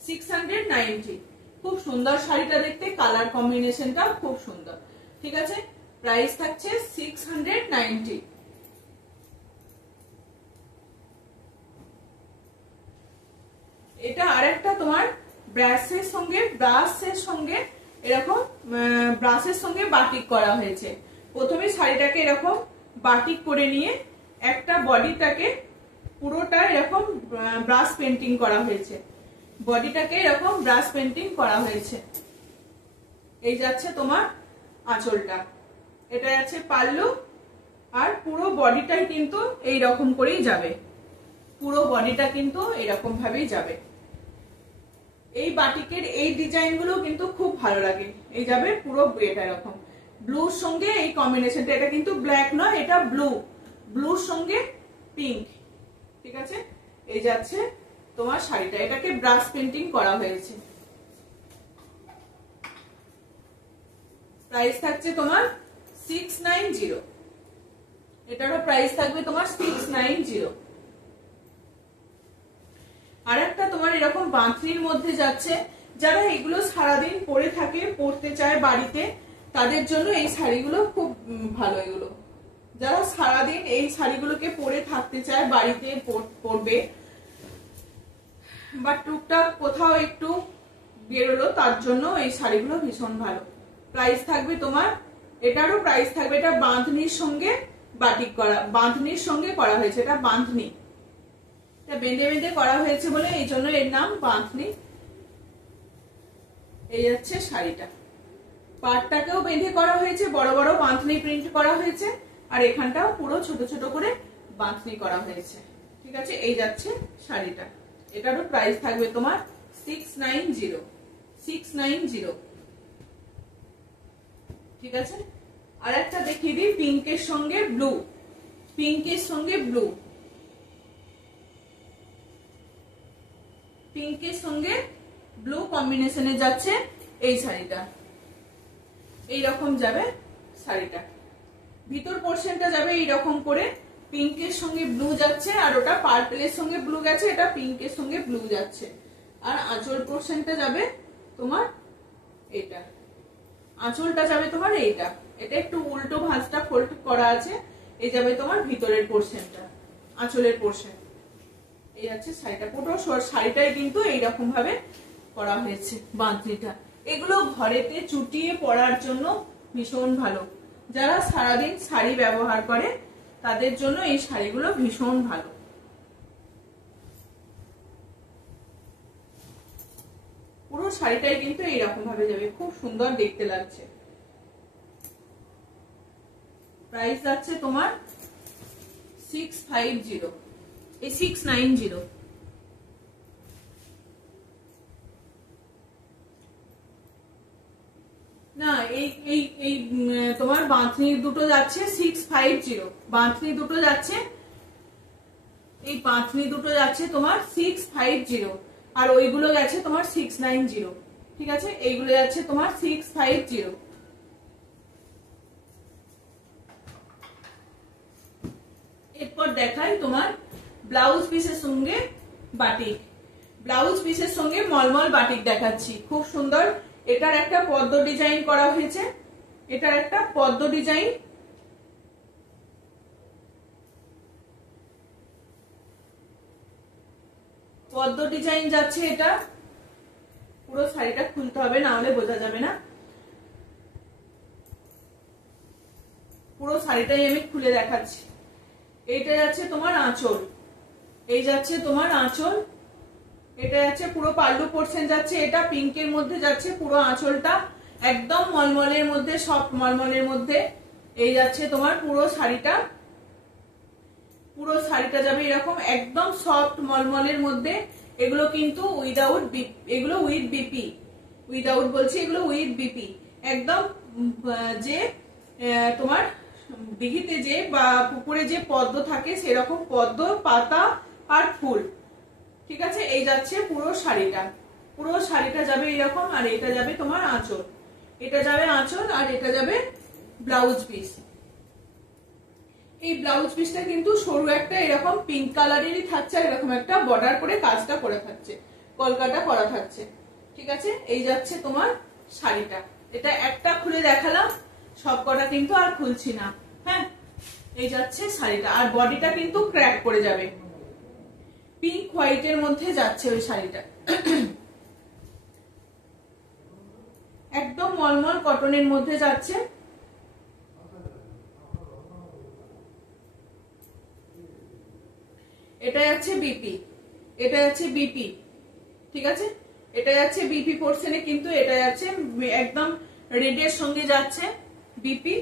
690। খুব সুন্দর শাড়িটা দেখতে, কালার কম্বিনেশনটা খুব সুন্দর, ঠিক আছে? প্রাইস থাকছে 690। এটা আরেকটা তোমার ব্রাশের সঙ্গে এরকম ব্রাশের সঙ্গে বাটিক করা হয়েছে। প্রথমে শাড়িটাকে এরকম বাটিক করে নিয়ে একটা বডিটাকে পুরোটা এরকম ব্রাশ পেন্টিং করা হয়েছে। বডিটাকে এরকম ব্রাশ পেন্টিং করা হয়েছে। এই যাচ্ছে তোমার আঁচলটা, এটা যাচ্ছে পাল্লু, আর পুরো বডিটাই কিন্তু এই রকম করেই যাবে, পুরো বডিটা কিন্তু এরকম ভাবেই যাবে। এই বাটিকের এই ডিজাইন গুলো কিন্তু খুব ভালো লাগে। এই যাবে পুরো এটা এরকম ব্লুর সঙ্গে এই কম্বিনেশনটা, এটা কিন্তু ব্ল্যাক নয়, এটা ব্লু, ব্লুর সঙ্গে পিঙ্ক, ঠিক আছে। এই যাচ্ছে তোমার শাড়িটা, এটাকে ব্রাশ পেন্টিং করা হয়েছে। প্রাইস থাকছে তোমার 690, এটারও প্রাইস থাকবে তোমার 690। আর একটা তোমার এরকম বাঁধনির মধ্যে যাচ্ছে, যারা এগুলো সারাদিন পরে থাকে, পরতে চায় বাড়িতে, তাদের জন্য এই শাড়িগুলো খুব ভালো। এগুলো যারা সারাদিন এই শাড়িগুলোকে পরে থাকতে চায়, বাড়িতে পরবে বা টুকটাক কোথাও একটু বেরোলো, তার জন্য এই শাড়িগুলো ভীষণ ভালো। প্রাইস থাকবে তোমার, এটারও প্রাইস থাকবে, এটা বাঁধনির সঙ্গে বাটিক করা, বাঁধনির সঙ্গে করা হয়েছে, এটা বাঁধনি, এটা বেঁধে বেঁধে করা হয়েছে বলে এই জন্য এর নাম বাঁধনি। এই যাচ্ছে শাড়িটা, পাটটাকেও বেঁধে করা হয়েছে, বড় বড় বাঁধনি প্রিন্ট করা হয়েছে, আর এখানটাও পুরো ছোট ছোট করে বাঁধনি করা হয়েছে, ঠিক আছে। এই যাচ্ছে শাড়িটা, এটারও প্রাইস থাকবে তোমার 690, ঠিক আছে। আর একটা দেখিয়ে দিই, পিঙ্কের সঙ্গে ব্লু, পিঙ্কের সঙ্গে ব্লু, পিঙ্কের সঙ্গে ব্লু কম্বিনেশনে যাচ্ছে এই শাড়িটা, এইরকম যাবে শাড়িটা। ভিতর পোর্শনটা যাবে এইরকম করে, পিঙ্কের সঙ্গে ব্লু যাচ্ছে, আর ওটা পার্পলের সঙ্গে ব্লু গেছে, এটা পিঙ্কের সঙ্গে ব্লু যাচ্ছে। আর আঁচল পোর্শনটা যাবে তোমার এটা, আঁচলটা যাবে তোমার এইটা, এটা একটু উল্টো ভাঁজটা ফোল্ড করা আছে, এই যাবে তোমার ভিতরের পোর্শনটা, আঁচলের পোর্শন। এই আছে শাড়িটা, পুরো শাড়িটাই কিন্তু এইরকম ভাবে করা হয়েছে বাঁধনিটা। এগুলো ঘরেতে চুটিয়ে পরার জন্য ভীষণ ভালো, যারা সারাদিন শাড়ি ব্যবহার করে তাদের জন্য এই শাড়িগুলো ভীষণ ভালো। পুরো শাড়িটাই কিন্তু এইরকম ভাবে যাবে, খুব সুন্দর দেখতে লাগছে। প্রাইস যাচ্ছে তোমার 650, এই 690। না, এই এই এই তোমার বাঁধনি দুটো যাচ্ছে 650, বাঁধনি দুটো যাচ্ছে, এই বাঁধনি দুটো যাচ্ছে তোমার 650, আর ওইগুলো গেছে তোমার 690, ঠিক আছে। এইগুলো যাচ্ছে তোমার 650। এরপর দেখাই তোমার ব্লাউজ পিসের সঙ্গে বাটিক, ব্লাউজ পিসের সঙ্গে মলমল বাটিক দেখাচ্ছি, খুব সুন্দর। এটার একটা পদ্ম ডিজাইন করা হয়েছে, এটার একটা পদ্ম ডিজাইন, পদ্ম ডিজাইন যাচ্ছে। এটা পুরো শাড়িটা খুলতে হবে, না হলে বোঝা যাবে না। পুরো শাড়িটাই আমি খুলে দেখাচ্ছি। এইটা যাচ্ছে তোমার আঁচল, এই যাচ্ছে তোমার আঁচল, এটা যাচ্ছে পুরো পাল্লু পোর্শন যাচ্ছে, এটা পিঙ্কের মধ্যে যাচ্ছে পুরো আঁচলটা, একদম মলমলের মধ্যে, সফট মলমলের মধ্যে। এই যাচ্ছে তোমার পুরো শাড়িটা, পুরো শাড়িটা যাবে এরকম একদম সফট মলমলের মধ্যে। এগুলো কিন্তু উইদাউট, এগুলো উইথ বিপি, উইদাউট বলছি, এগুলো উইথ বিপি, একদম যে তোমার দিঘিতে যে বা পুকুরে যে পদ্ম থাকে সেরকম পদ্ম, পাতা আর ফুল, ঠিক আছে। এই যাচ্ছে পুরো শাড়িটা, পুরো শাড়িটা যাবে এরকম, আর এটা যাবে তোমার আঁচল, এটা যাবে আঁচল, আর এটা যাবে ব্লাউজ পিস। এই ব্লাউজ পিসটা কিন্তু সরু একটা এরকম পিঙ্ক কালারেরই থাকছে, আর এরকম একটা বর্ডার করে কাজটা করে থাকছে, কলকাটা করা থাকছে, ঠিক আছে। এই যাচ্ছে তোমার শাড়িটা, এটা একটা খুলে দেখালাম, সব কটা কিন্তু আর খুলছি না, হ্যাঁ। এই যাচ্ছে শাড়িটা, আর বডিটা কিন্তু ক্র্যাক করে যাবে, পিঙ্ক হোয়াইটের মধ্যে যাচ্ছে ওই শাড়িটা, একদম মলমল কটনের মধ্যে যাচ্ছে। এটা যাচ্ছে বিপি, এটা যাচ্ছে বিপি, ঠিক আছে, এটা যাচ্ছে বিপি পোর্শনে, কিন্তু এটা যাচ্ছে একদম রেডের সঙ্গে যাচ্ছে বিপি।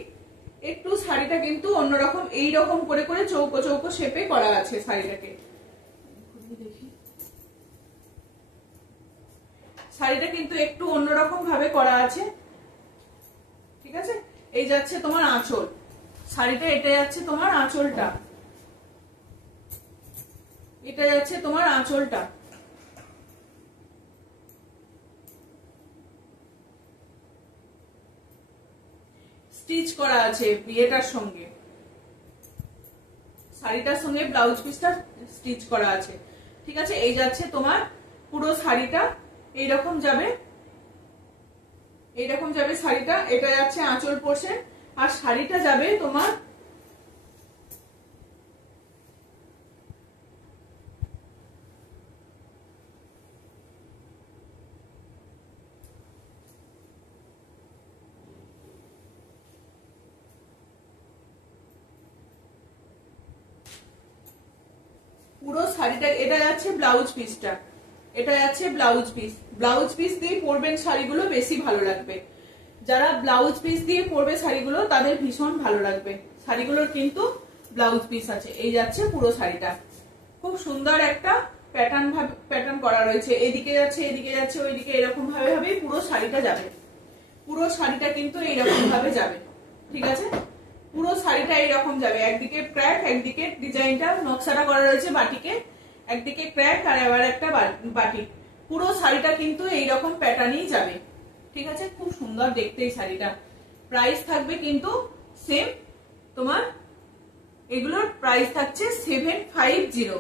একটু শাড়িটা কিন্তু অন্যরকম, এইরকম করে করে চৌকো চৌকো শেপে করা আছে শাড়িটাকে। শাড়িটা কিন্তু একটু অন্যরকম ভাবে করা আছে, ঠিক আছে। এই যাচ্ছে তোমার আঁচল, শাড়িটা এটা যাচ্ছে তোমার আঁচলটা, এটা যাচ্ছে তোমার আঁচলটা। স্টিচ করা আছে বিয়েটার সঙ্গে, শাড়িটার সঙ্গে ব্লাউজ পিসটা স্টিচ করা আছে, ঠিক আছে। এই যাচ্ছে তোমার পুরো শাড়িটা এইরকম যাবে, এইরকম যাবে শাড়িটা। এটা যাচ্ছে আঁচল পোর্শন, আর শাড়িটা যাবে তোমার পুরো শাড়িটা, এটা যাচ্ছে ব্লাউজ পিসটা, এটা যাচ্ছে ব্লাউজ পিস। ব্লাউজ পিস দিয়ে পরবেন শাড়িগুলো বেশি ভালো লাগবে, যারা ব্লাউজ পিস দিয়ে পরবে শাড়িগুলো তাদের ভীষণ ভালো লাগবে। শাড়িগুলোর কিন্তু ব্লাউজ পিস আছে। এই যাচ্ছে পুরো শাড়িটা, খুব সুন্দর একটা প্যাটার্ন করা রয়েছে, এদিকে যাচ্ছে এদিকে যাচ্ছে ওইদিকে, এরকম ভাবে ভাবে পুরো শাড়িটা যাবে। পুরো শাড়িটা কিন্তু এইরকম ভাবে যাবে, ঠিক আছে। পুরো শাড়িটা এইরকম যাবে, একদিকে ক্র্যাক, একদিকে ডিজাইনটা নকশাটা করা রয়েছে বাটিকে, একদিকে ক্র্যাক আর আবার একটা বাটিক। পুরো শাড়িটা কিন্তু এইরকম প্যাটার্নই যাবে, ঠিক আছে। খুব সুন্দর দেখতে এই শাড়িটা। প্রাইস থাকবে কিন্তু সেম তোমার, এগুলোর প্রাইস থাকছে 750।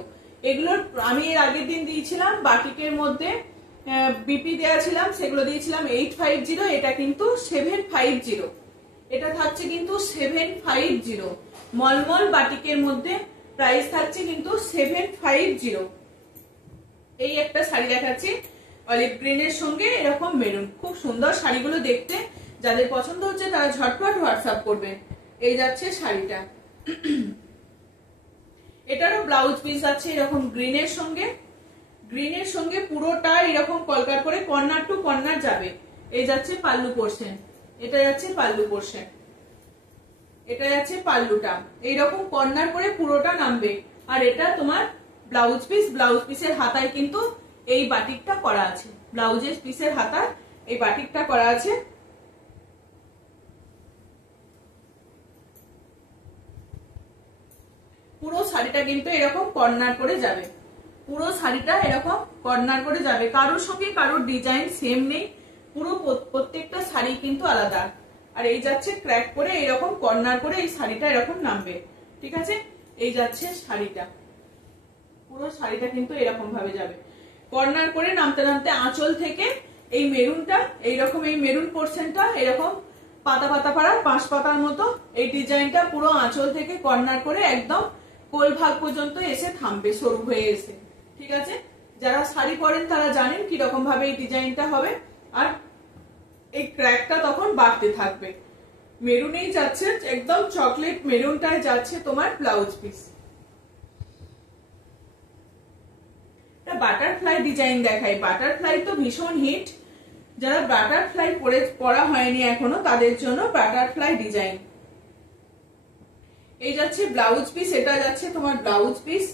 এগুলোর আমি এর আগের দিন দিয়েছিলাম বাটিকের মধ্যে বিপি দেওয়া ছিলাম, সেগুলো দিয়েছিলাম 850, এটা কিন্তু 750। এটা থাকছে কিন্তু 750, মলমল বাটিকের মধ্যে প্রাইস থাকছে কিন্তু 750। এই একটা শাড়ি দেখাচ্ছি অলিভ গ্রিনের সঙ্গে এরকম মেরুন, খুব সুন্দর শাড়িগুলো দেখতে। যাদের পছন্দ হচ্ছে তারা ঝটপট হোয়াটসঅ্যাপ করবে। এই যাচ্ছে শাড়িটা, এটারও ব্লাউজ পিস আছে এরকম গ্রিনের সঙ্গে, গ্রিনের সঙ্গে পুরোটা এরকম কলকার করে কর্নার টু কর্নার যাবে। এই যাচ্ছে পাল্লু পোর্শন, এটা যাচ্ছে পাল্লু পোর্শন, এটা যাচ্ছে পাল্লুটা, এইরকম কর্নার করে পুরোটা নামবে। আর এটা তোমার ব্লাউজ পিস, ব্লাউজ পিসের হাতায় কিন্তু এই বাটিকটা করা আছে, ব্লাউজের পিসের হাতায় এই বাটিকটা করা আছে। পুরো শাড়িটা কিন্তু এরকম কর্নার করে যাবে, পুরো শাড়িটা এরকম কর্নার করে যাবে। কারোর সঙ্গে কারোর ডিজাইন সেম নেই, পুরো প্রত্যেকটা শাড়ি কিন্তু আলাদা। আর এই যাচ্ছে ক্র্যাক করে এরকম কর্নার করে এই শাড়িটা এরকম নামবে, ঠিক আছে। এই যাচ্ছে শাড়িটা, পুরো শাড়িটা কিন্তু এরকম ভাবে যাবে কর্নার করে নামতে নামতে। আঁচল থেকে এই মেরুনটা এইরকম, এই মেরুন পোর্শনটা এরকম পাতা পাতা পাড়া 5 পাতার মতো এই ডিজাইনটা পুরো আঁচল থেকে কর্নার করে একদম কোল ভাগ পর্যন্ত এসে থামবে, সরু হয়ে এসে, ঠিক আছে। যারা শাড়ি পরেন তারা জানেন কি রকম ভাবে এই ডিজাইনটা হবে। আর এই ক্র্যাকটা তখন বাড়তে থাকবে। মেরুনেই যাচ্ছে একদম চকলেট মেরুনটায় যাচ্ছে তোমার ব্লাউজ পিস। এটা বাটারফ্লাই ডিজাইন দেখাই, বাটারফ্লাই তো ভীষণ হিট, যারা বাটারফ্লাই পরা হয়নি এখনো তাদের জন্য বাটারফ্লাই ডিজাইন। এই যাচ্ছে ব্লাউজ পিস, এটা যাচ্ছে তোমার ব্লাউজ পিস,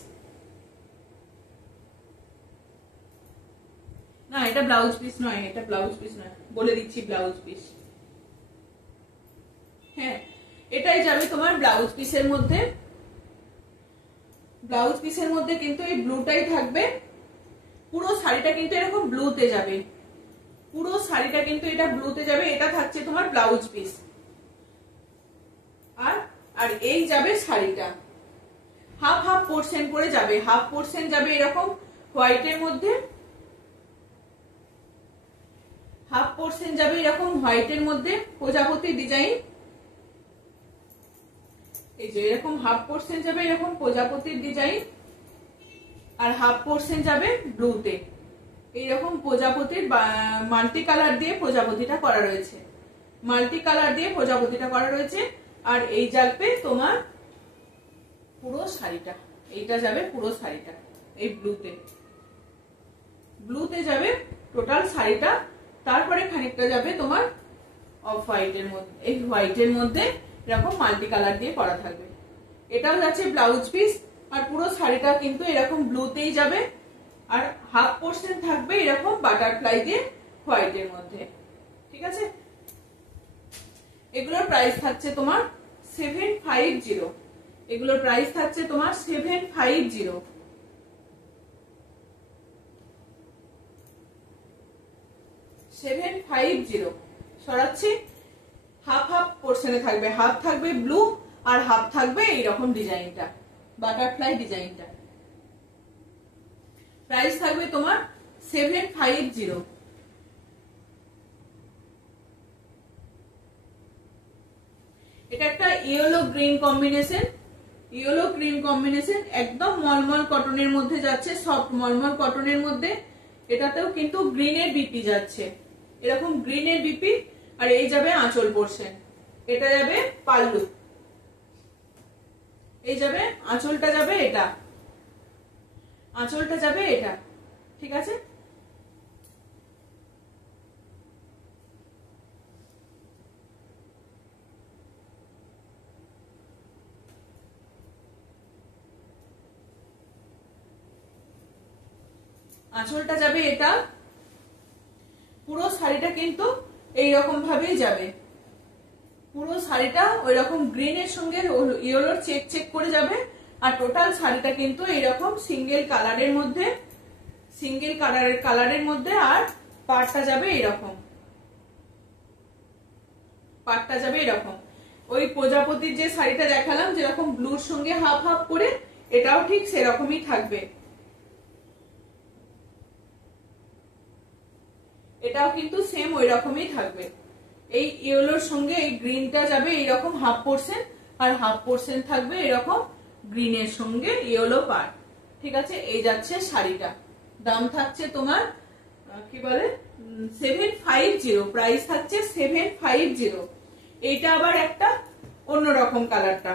না এটা ব্লাউজ পিস নয়, এটা ব্লাউজ পিস নয়, বলে দিচ্ছি ব্লাউজ পিস। হ্যাঁ, এটাই যাবে তোমার ব্লাউজ পিসের মধ্যে। ব্লাউজ পিসের মধ্যে কিন্তু এই ব্লুটাই থাকবে, পুরো শাড়িটা কিন্তু এরকম ব্লুতে যাবে, পুরো শাড়িটা কিন্তু এটা ব্লুতে যাবে। এটা থাকছে তোমার ব্লাউজ পিস। আর এই যাবে শাড়িটা, হাফ হাফ পোর্শন করে যাবে, হাফ পোর্শন যাবে এরকম হোয়াইটের মধ্যে, হাফ পোর্শন যাবে এরকম হোয়াইটের মধ্যে প্রজাপতি ডিজাইন। এই যে এরকম হাফ পোর্শন যাবে এরকম প্রজাপতির ডিজাইন, আর হাফ পোর্শন যাবে ব্লুতে। এইরকম প্রজাপতির মাল্টি কালার দিয়ে প্রজাপতিটা করা রয়েছে, মাল্টি কালার দিয়ে প্রজাপতিটা করা রয়েছে। আর এই যাবে তোমার পুরো শাড়িটা, এইটা যাবে পুরো শাড়িটা এই ব্লুতে। ব্লুতে যাবে টোটাল শাড়িটা, তারপরে খানিকটা যাবে তোমার অফ হোয়াইটের মধ্যে, এই হোয়াইটের মধ্যে এরকম মাল্টি কালার দিয়ে করা থাকবে। এটাও যাচ্ছে ব্লাউজ পিস, আর পুরো শাড়িটা কিন্তু এরকম ব্লুতেই যাবে, আর হাফ পোর্শন থাকবে এরকম বাটারফ্লাই দিয়ে হোয়াইটের মধ্যে। ঠিক আছে, এগুলোর প্রাইস থাকছে তোমার 750। এগুলোর প্রাইস থাকছে তোমার 750। সরাচ্ছি। হাফ হাফ পোর্শনে থাকবে, হাফ থাকবে ব্লু আর হাফ থাকবে এইরকম ডিজাইনটা, বাটারফ্লাই ডিজাইনটা। প্রাইস থাকবে তোমার 750। এটা একটা yellow green combination, yellow green combination, একদম মলমল কটনের মধ্যে যাচ্ছে, সফট মলমল কটনের মধ্যে। এটাতেও কিন্তু গ্রিনের বিপি যাচ্ছে, এরকম গ্রিনের বিপি। আর এই যাবে আঁচল পোর্শন, এটা যাবে পাল্লু, এই যাবে আঁচলটা যাবে এটা, আঁচলটা যাবে এটা। ঠিক আছে, আঁচলটা যাবে এটা। পুরো শাড়িটা কিন্তু এইরকম ভাবেই যাবে, পুরো শাড়িটা ওই রকম গ্রিনের সঙ্গে ইয়েলোর চেক চেক করে যাবে। আর টোটাল শাড়িটা কিন্তু এইরকম সিঙ্গেল কালারের মধ্যে, সিঙ্গেল কালারের মধ্যে। আর পাড়টা যাবে এরকম, পাড়টা যাবে এরকম। ওই প্রজাপতির যে শাড়িটা দেখালাম যেরকম ব্লুর সঙ্গে হাফ হাফ করে, এটাও ঠিক সেরকমই থাকবে। এটাও কিন্তু সেম ওই রকমই থাকবে। এই ইয়েলোর সঙ্গে এই গ্রিনটা যাবে এইরকম হাফ পোর্শন, আর হাফ পোর্শন থাকবে এরকম গ্রিনের সঙ্গে ইয়েলো পার্ট। ঠিক আছে, এই যাচ্ছে শাড়িটা। দাম থাকছে তোমার কি বলে 750, প্রাইস থাকছে 750। এইটা আবার একটা অন্যরকম কালারটা,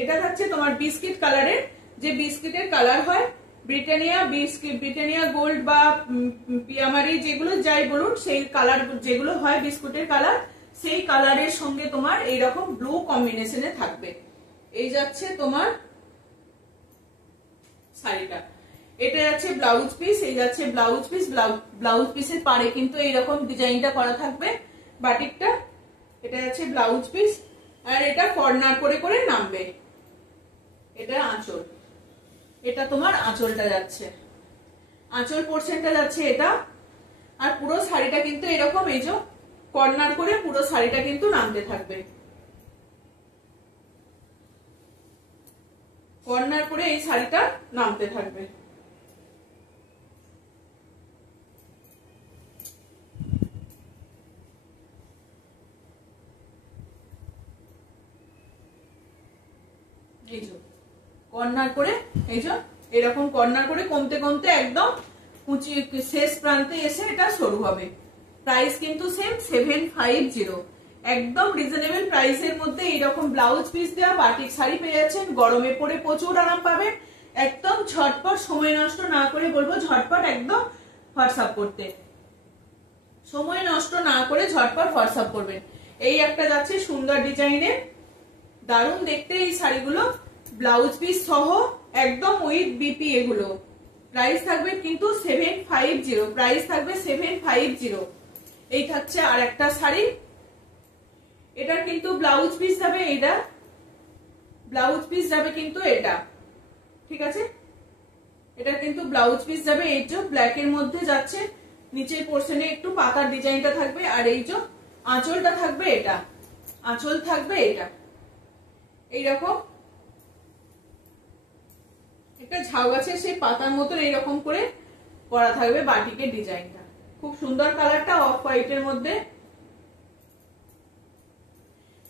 এটা থাকছে তোমার বিস্কিট কালারের, যে বিস্কিটের কালার হয় ব্রিটানিয়া বিস্কিট, ব্রিটানিয়া গোল্ড বা পিয়ামারি যেগুলো যাই বলুন, সেই কালার যেগুলো হয় বিস্কুটের কালার, সেই কালারের সঙ্গে তোমার এইরকম ব্লু কম্বিনেশনে থাকবে। এই যাচ্ছে তোমার শাড়িটা, এটা যাচ্ছে ব্লাউজ পিস, এই যাচ্ছে ব্লাউজ পিস। ব্লাউজ পিসের পাড়ে কিন্তু এইরকম ডিজাইনটা করা থাকবে বাটিকটা। এটা যাচ্ছে ব্লাউজ পিস, আর এটা কর্নার করে করে নামবে। এটা আঁচল, এটা তোমার আঁচলটা যাচ্ছে, আঁচল পোর্শনটা যাচ্ছে এটা। আর পুরো শাড়িটা কিন্তু এরকম এই যে কর্নার করে পুরো শাড়িটা কিন্তু নামতে থাকবে, কর্নার করে এই শাড়িটা নামতে থাকবে। এই যে কর্নার করে, এই যে এরকম কর্নার করে কমতে কমতে একদম শেষ প্রান্তে এসে এটা শুরু হবে। প্রাইস কিন্তু সেম 750, একদম রিজনেবল প্রাইসের মধ্যে এইরকম ব্লাউজ পিস দেওয়া বাটিক শাড়ি পেয়ে যাচ্ছেন। গরমে পরে প্রচুর আরাম পাবেন, একদম ঝটপট, সময় নষ্ট না করে বলবো ঝটপট একদম হোয়াটসঅ্যাপ করতে, সময় নষ্ট না করে ঝটপট হোয়াটসঅ্যাপ করবেন। এই একটা যাচ্ছে সুন্দর ডিজাইনের, দারুণ দেখতে এই শাড়িগুলো, ব্লাউজ পিস সহ একদম উইথ বিপি। এগুলো প্রাইস থাকবে কিন্তু 750, প্রাইস থাকবে 750। এই থাকছে আর একটা শাড়ি, এটার কিন্তু ব্লাউজ পিস যাবে, এটা ব্লাউজ পিস যাবে কিন্তু এটা। ঠিক আছে, এটা কিন্তু ব্লাউজ পিস যাবে এই যে ব্ল্যাক এর মধ্যে যাচ্ছে, নিচের পোর্শনে একটু পাতার ডিজাইনটা থাকবে। আর এই যে আঁচলটা থাকবে, এটা আঁচল থাকবে এটা এইরকম একটা ঝাউ গাছের সেই পাতার মতন এইরকম করে করা থাকবে বাটিকের ডিজাইনটা। খুব সুন্দর কালারটা, অফ হোয়াইটের মধ্যে,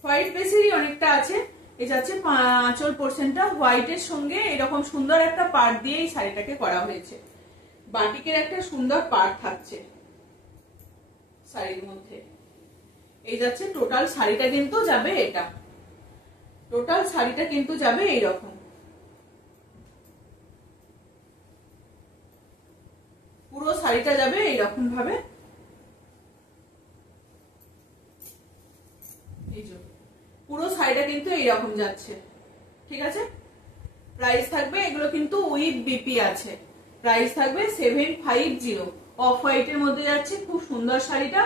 হোয়াইট বেসেরই অনেকটা আছে। এই যাচ্ছে আঁচল পোর্শনটা হোয়াইটের সঙ্গে এরকম সুন্দর একটা পাড় দিয়ে এই শাড়িটাকে করা হয়েছে। বাটিকের একটা সুন্দর পাড় থাকছে শাড়ির মধ্যে। এই যাচ্ছে টোটাল শাড়িটা কিন্তু যাবে এটা, টোটাল শাড়িটা কিন্তু যাবে এইরকম। পুরো পুরো শাড়িটা যাবে এইরকম ভাবে, এই যে পুরো শাড়িটা কিন্তু এইরকম যাচ্ছে। ঠিক আছে, প্রাইস থাকবে, এগুলো কিন্তু উইথ বিপি আছে, প্রাইস থাকবে 750। অফ হোয়াইটের মধ্যে যাচ্ছে, খুব সুন্দর শাড়িটা,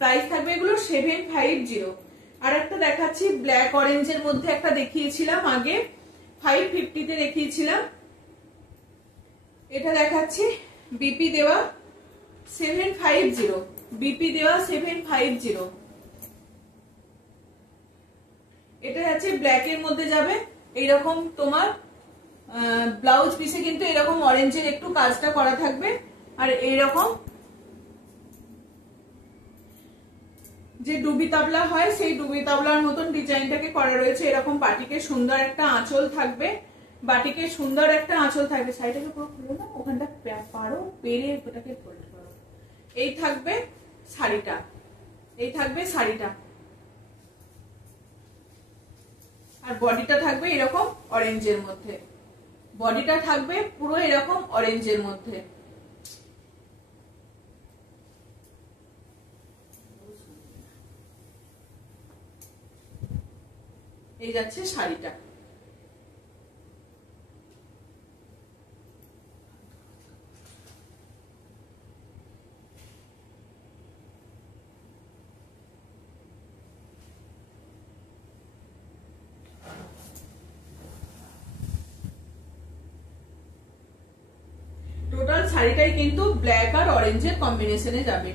প্রাইস থাকবে এগুলো 750। আর একটা দেখাচ্ছি ব্ল্যাক অরেঞ্জের মধ্যে, একটা দেখিয়েছিলাম আগে 550 তে দেখিয়েছিলাম, এটা দেখাচ্ছি বিপি দেওয়া 750, বিপি দেওয়া 750। এটা যাচ্ছে ব্ল্যাক এর মধ্যে যাবে, এইরকম তোমার ব্লাউজ পিসে কিন্তু এরকম অরেঞ্জের একটু কাজটা করা থাকবে, আর এইরকম যে ডুবি তাবলা হয় সেই ডুবি তাবলার মতন ডিজাইনটাকে করা রয়েছে। এরকম বাটিকে সুন্দর একটা আঁচল থাকবে, বাটিকে সুন্দর একটা আঁচল থাকবে। শাড়িটাকে পুরো খুলে না, ওখানটা পারো পেরে ওটাকে ফোল্ড করো। এই থাকবে শাড়িটা, এই থাকবে শাড়িটা, আর বডিটা থাকবে এরকম অরেঞ্জের মধ্যে, বডিটা থাকবে পুরো এরকম অরেঞ্জের মধ্যে। এই যাচ্ছে শাড়িটা। টোটাল শাড়িটাই কিন্তু ব্ল্যাক আর অরেঞ্জের কম্বিনেশনে যাবে,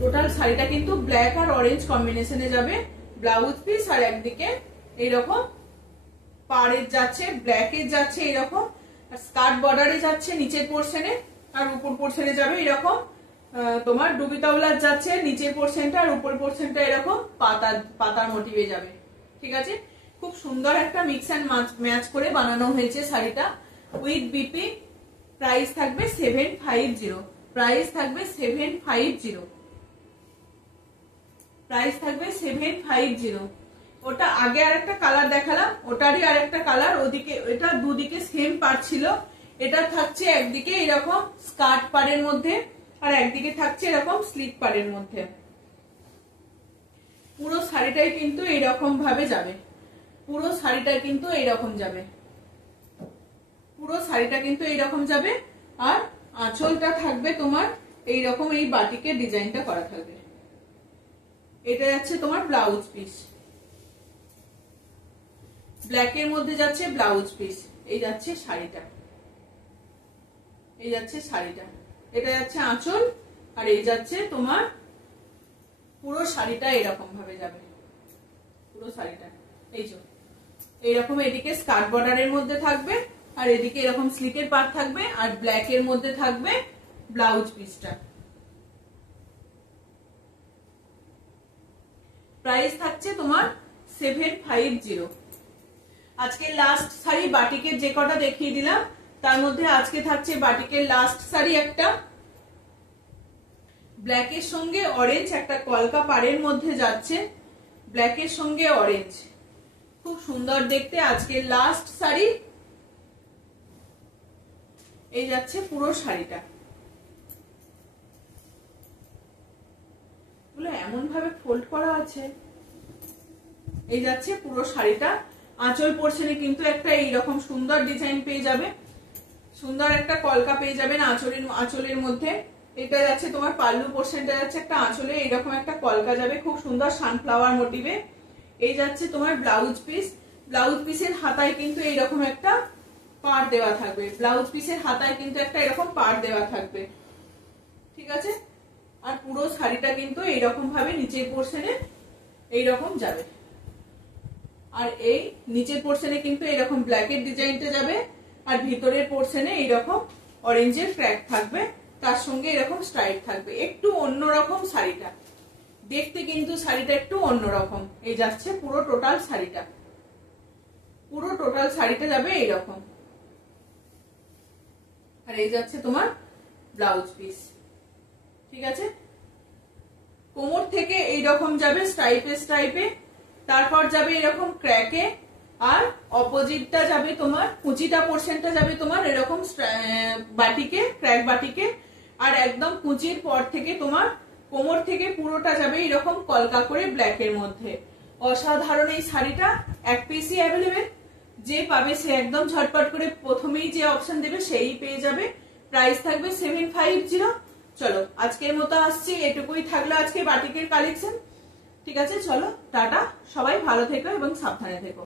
টোটাল শাড়িটা কিন্তু ব্ল্যাক আর অরেঞ্জ কম্বিনেশনে যাবে। ব্লাউজ পিস আর একদিকে এইরকম পাড়ের যাচ্ছে, ব্ল্যাকের যাচ্ছে এরকম, আর স্কার্ট বর্ডারে যাচ্ছে নিচের পোর্শনে, আর উপর পোর্শনে যাবে এরকম তোমার ডুবি তাওলার যাচ্ছে নিচের পোর্শনটা, আর উপর পোর্শনটা এরকম পাতার মোটিভে যাবে। ঠিক আছে, খুব সুন্দর একটা মিক্স এন্ড ম্যাচ করে বানানো হয়েছে শাড়িটা উইথ বিপি। প্রাইস থাকবে 750, প্রাইস থাকবে 750, প্রাইস থাকবে 750। ওটা আগে আরেকটা কালার দেখালাম, ওটারই আরেকটা কালার, ওদিকে এটা দুদিকে সেম পাড় ছিল, এটা থাকছে একদিকে এরকম স্কার্ট পাড়ের মধ্যে, আর একদিকে থাকছে এরকম স্লিপ পাড়ের মধ্যে। পুরো শাড়িটাই কিন্তু এইরকম ভাবে যাবে, পুরো শাড়িটা কিন্তু এইরকম যাবে, পুরো শাড়িটা কিন্তু এইরকম যাবে। আর আঁচলটা থাকবে তোমার এইরকম, এই বাটিকের ডিজাইনটা করা থাকবে। এটা যাচ্ছে তোমার ব্লাউজ পিস, ব্ল্যাক এর মধ্যে যাচ্ছে ব্লাউজ পিস, এই যাচ্ছে শাড়িটা, এই যাচ্ছে শাড়িটা, এটা যাচ্ছে আঁচল, আর এই যাচ্ছে তোমার পুরো শাড়িটা এরকম ভাবে যাবে, পুরো শাড়িটা এই যে এইরকম, এদিকে স্কার্ট বর্ডারের মধ্যে থাকবে, আর এদিকে এরকম স্লিকের পার্ট থাকবে, আর ব্ল্যাক এর মধ্যে থাকবে ব্লাউজ পিসটা। প্রাইস থাকছে তোমার 750। আজকে লাস্ট শাড়ি বাটিকের যে কটা দেখিয়ে দিলাম তার মধ্যে আজকে থাকছে বাটিকের লাস্ট শাড়ি একটা ব্ল্যাকের সঙ্গে অরেঞ্জ, একটা কলকা পাড়ের মধ্যে যাচ্ছে, ব্ল্যাকের সঙ্গে অরেঞ্জ, খুব সুন্দর দেখতে। আজকের লাস্ট শাড়ি এই যাচ্ছে পুরো শাড়িটা, এমন ভাবে ফোল্ড করা আছে, এই যাচ্ছে পুরো শাড়িটা। আঁচল পোর্শনে কিন্তু একটা এইরকম সুন্দর ডিজাইন পেয়ে যাবে, সুন্দর একটা কলকা পেয়ে যাবেন আঁচলের মধ্যে। এটা যাচ্ছে তোমার পাল্লু পোর্শনটা যাচ্ছে একটা আঁচলে এইরকম একটা কলকা যাবে, খুব সুন্দর সানফ্লাওয়ার মোটিভে। এই যাচ্ছে তোমার ব্লাউজ পিস, ব্লাউজ পিসের হাতায় কিন্তু এইরকম একটা পাড় দেওয়া থাকবে, ব্লাউজ পিসের হাতায় কিন্তু একটা এরকম পাড় দেওয়া থাকবে। ঠিক আছে, আর পুরো শাড়িটা কিন্তু এইরকম ভাবে নিচের পোর্শনে এইরকম যাবে, আর এই নিচের পোর্শনে কিন্তু এরকম ব্ল্যাকের ডিজাইনটা যাবে, আর ভিতরের পোর্শনে এইরকম অরেঞ্জের ক্র্যাক থাকবে, তার সঙ্গে এরকম স্ট্রাইপ থাকবে। একটু অন্যরকম শাড়িটা দেখতে, কিন্তু শাড়িটা একটু অন্যরকম। এই যাচ্ছে পুরো টোটাল শাড়িটা, পুরো টোটাল শাড়িটা যাবে এইরকম, আর এই যাচ্ছে তোমার ব্লাউজ পিস। ঠিক আছে, কোমর থেকে এইরকম যাবে স্ট্রাইপে স্ট্রাইপে, তারপর যাবে এরকম ক্র্যাকে, আর অপোজিটটা যাবে তোমার কুচিটা পোর্শনটা যাবে তোমার এরকম বাটিকে, ক্র্যাক বাটিকে, আর একদম কুচির পর থেকে তোমার কোমর থেকে পুরোটা যাবে এরকম কলকা করে ব্ল্যাকের মধ্যে। অসাধারণ এই শাড়িটা, এক পিসই অ্যাভেলেবেল। যে পাবে সে একদম ঝটপট করে প্রথমেই যে অপশন দেবে সেই পেয়ে যাবে। প্রাইস থাকবে 750। চলো আজকের মতো আসছি, এটুকুই থাকলো আজকে বাটিকের কালেকশন। ঠিক আছে, চলো টাটা, সবাই ভালো থেকো এবং সাবধানে থেকো।